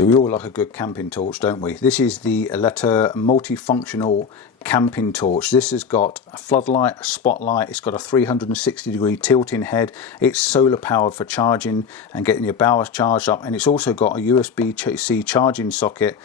So we all like a good camping torch, don't we? This is the Letour multifunctional camping torch. This has got a floodlight, a spotlight, it's got a 360-degree tilting head, it's solar powered for charging and getting your power charged up, and it's also got a USB-C charging socket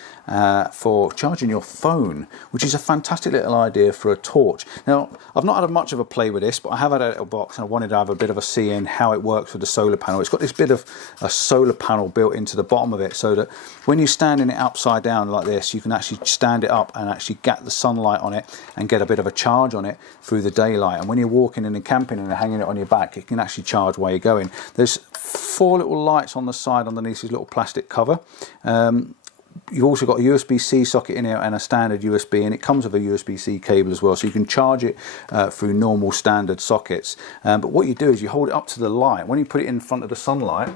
for charging your phone, which is a fantastic little idea for a torch. Now, I've not had much of a play with this, but I have had a little box and I wanted to have a bit of a see in how it works with the solar panel. It's got this bit of a solar panel built into the bottom of it, so that when you're standing it upside down like this, you can actually stand it up and actually get the sunlight on it and get a bit of a charge on it through the daylight. And when you're walking and camping and hanging it on your back, it can actually charge while you're going. There's 4 little lights on the side underneath this little plastic cover. You've also got a USB-C socket in here and a standard USB, and it comes with a USB-C cable as well, so you can charge it through normal standard sockets. But what you do is you hold it up to the light. When you put it in front of the sunlight,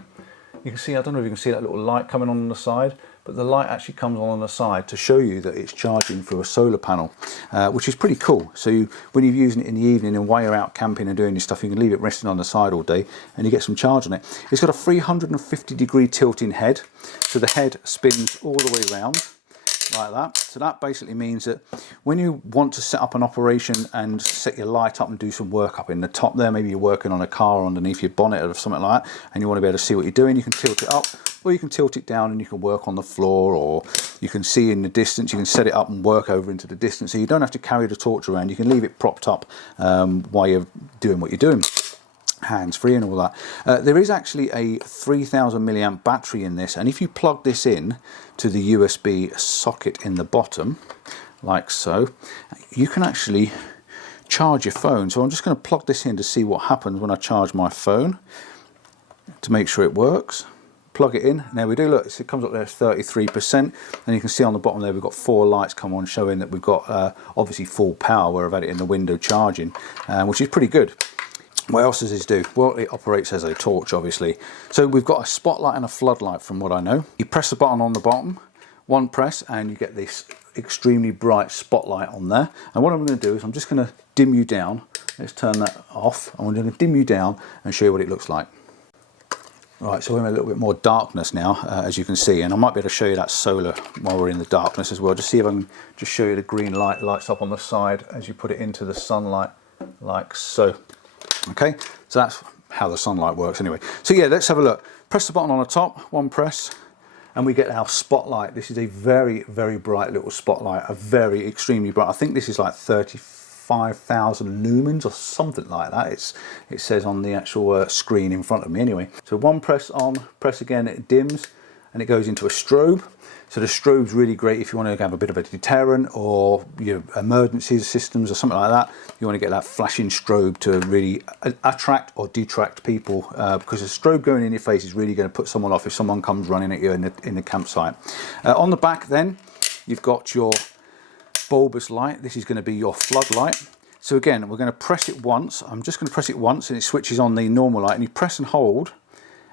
you can see, I don't know if you can see that little light coming on the side, but the light actually comes on the side to show you that it's charging through a solar panel, which is pretty cool. So when you're using it in the evening and while you're out camping and doing this stuff, you can leave it resting on the side all day and you get some charge on it. It's got a 350-degree tilting head, so the head spins all the way around like that. So that basically means that when you want to set up an operation and set your light up and do some work up in the top there, maybe you're working on a car or underneath your bonnet or something like that, and you want to be able to see what you're doing, you can tilt it up, or you can tilt it down and you can work on the floor, or you can see in the distance, you can set it up and work over into the distance, so you don't have to carry the torch around, you can leave it propped up while you're doing what you're doing, hands free and all that. There is actually a 3000 milliamp battery in this, and if you plug this in to the USB socket in the bottom like so, you can actually charge your phone. So I'm just going to plug this in to see what happens when I charge my phone to make sure it works. Plug it in, and there we do. Look, it comes up there as 33%, and you can see on the bottom there we've got 4 lights come on, showing that we've got obviously full power where I've had it in the window charging, which is pretty good. What else does this do? Well, it operates as a torch, obviously. So we've got a spotlight and a floodlight from what I know. You press the button on the bottom, one press, and you get this extremely bright spotlight on there. And what I'm going to do is I'm just going to dim you down. Let's turn that off. I'm going to dim you down and show you what it looks like. Right, so we're in a little bit more darkness now, as you can see, and I might be able to show you that solar while we're in the darkness as well. Just see if I can just show you the green light lights up on the side as you put it into the sunlight, like so. Okay, so that's how the sunlight works anyway. So yeah, let's have a look. Press the button on the top, one press, and we get our spotlight. This is a very, very bright little spotlight, a very extremely bright. I think this is like 35,000 lumens or something like that. It says on the actual screen in front of me anyway. So one press on, press again, it dims, and it goes into a strobe. So the strobe's really great if you want to have a bit of a deterrent, or your emergency systems or something like that. You want to get that flashing strobe to really attract or detract people, because a strobe going in your face is really going to put someone off if someone comes running at you in the campsite. On the back then, you've got your bulbous light. This is going to be your floodlight. So again, we're going to press it once. I'm just going to press it once and it switches on the normal light, and you press and hold,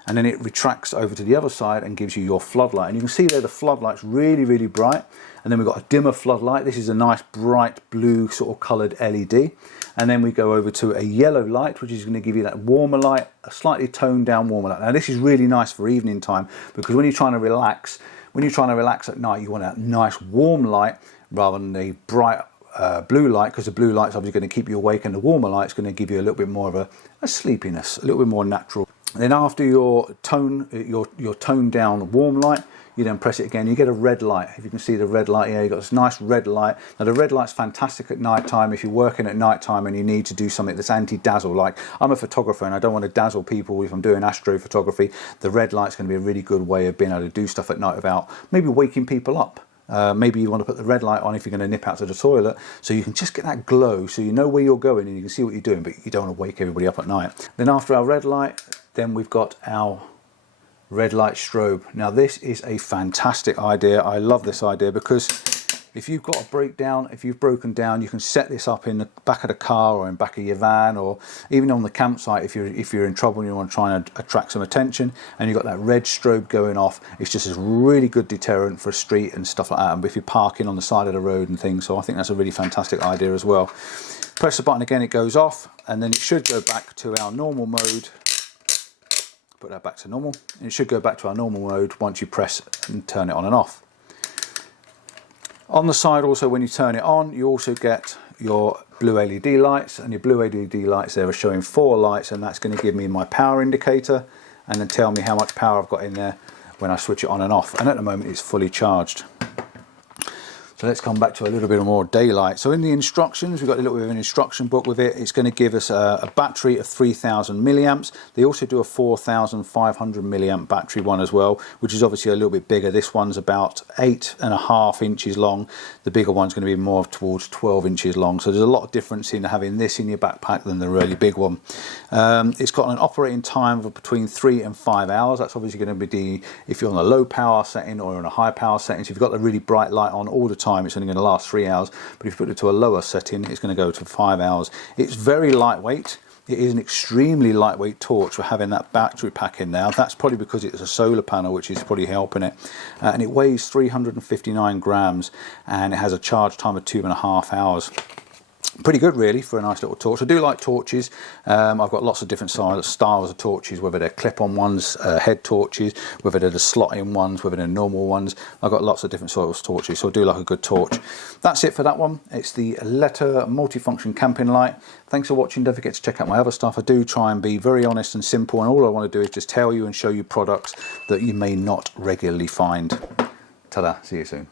and then it retracts over to the other side and gives you your floodlight. And you can see there the floodlight's really, really bright. And then we've got a dimmer floodlight. This is a nice bright blue sort of coloured LED. And then we go over to a yellow light, which is going to give you that warmer light, a slightly toned down warmer light. Now this is really nice for evening time, because when you're trying to relax, at night, you want that nice warm light rather than the bright blue light, because the blue light's obviously going to keep you awake, and the warmer light's going to give you a little bit more of a sleepiness, a little bit more natural. And then after your toned down warm light, you then press it again, you get a red light. If you can see the red light here, you've got this nice red light. Now the red light's fantastic at night time if you're working at night time and you need to do something that's anti-dazzle. Like, I'm a photographer and I don't want to dazzle people if I'm doing astrophotography. The red light's going to be a really good way of being able to do stuff at night without maybe waking people up. Maybe you want to put the red light on if you're going to nip out to the toilet, so you can just get that glow so you know where you're going and you can see what you're doing, but you don't want to wake everybody up at night. Then after our red light, then we've got our red light strobe. Now this is a fantastic idea. I love this idea, because if you've got a breakdown, if you've broken down, you can set this up in the back of the car or in the back of your van, or even on the campsite if you're in trouble and you want to try and attract some attention, and you've got that red strobe going off. It's just a really good deterrent for a street and stuff like that, and if you're parking on the side of the road and things. So I think that's a really fantastic idea as well. Press the button again, it goes off, and then it should go back to our normal mode Put that back to normal. And it should go back to our normal mode once you press and turn it on and off. On the side also, when you turn it on, you also get your blue LED lights, and your blue LED lights there are showing 4 lights, and that's going to give me my power indicator and then tell me how much power I've got in there when I switch it on and off. And at the moment it's fully charged. So let's come back to a little bit more daylight. So in the instructions, we've got a little bit of an instruction book with it. It's going to give us a battery of 3,000 milliamps. They also do a 4,500 milliamp battery one as well, which is obviously a little bit bigger. This one's about 8.5 inches long. The bigger one's going to be more towards 12 inches long. So there's a lot of difference in having this in your backpack than the really big one. It's got an operating time of between 3 and 5 hours. That's obviously going to be if you're on a low power setting or on a high power setting. So if you've got the really bright light on all the time, it's only going to last 3 hours, but if you put it to a lower setting, it's going to go to 5 hours. It's very lightweight. It is an extremely lightweight torch for having that battery pack in there. That's probably because it's a solar panel, which is probably helping it. And it weighs 359 grams, and it has a charge time of 2.5 hours. Pretty good really for a nice little torch. I do like torches. I've got lots of different styles of torches, whether they're clip-on ones, head torches, whether they're the slot-in ones, whether they're normal ones. I've got lots of different sorts of torches, so I do like a good torch. That's it for that one. It's the Letour multifunction camping light. Thanks for watching. Don't forget to check out my other stuff. I do try and be very honest and simple, and all I want to do is just tell you and show you products that you may not regularly find. Ta-da, see you soon.